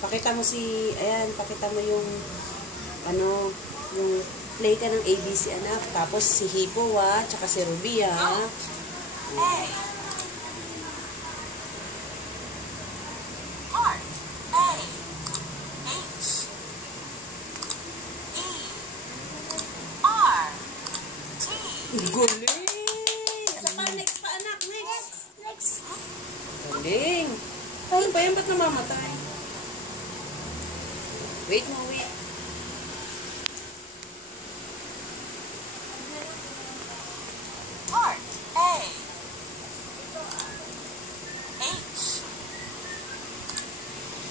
Pakita mo pakita mo yung, yung play ka ng ABC, anak. Tapos si Hippo, tsaka si Ruby, Guling! Isa pa, next pa, anak. Next. Guling. Ano ba yan? Ba't namamatay? Wait. Part A. H.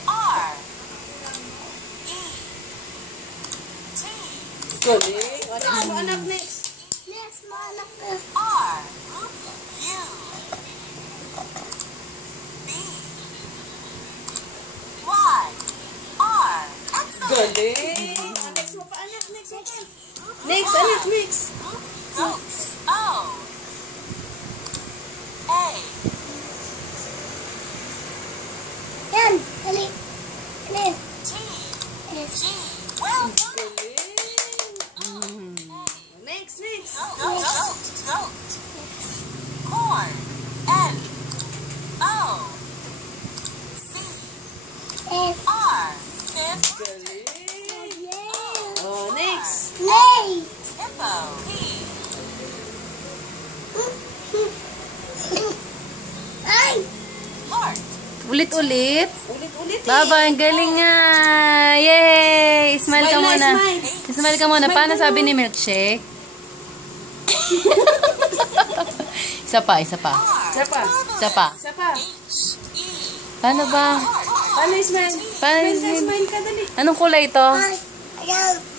R. E. T. Guling. O, next mo, anak. Next. R. U. B. Y. R. Galing! Next mo pa, anak. Next, anak. Next. O. A. Yan, dali. T. G. Well done. Galing! Next. Goat. Corn. N. O. C. R. Fin. Galing! Oh, next. Hippo. P. Ay! Heart. Ulit-ulit. Baba, ang galing nga. Yay! Smile ka muna. Smile ka muna. Paano sabi ni Milkshake? Isa pa. Isa pa. Paano ba? Paano smile? Paano Smile ka, dali. Anong kulay ito? Ay! Ayaw!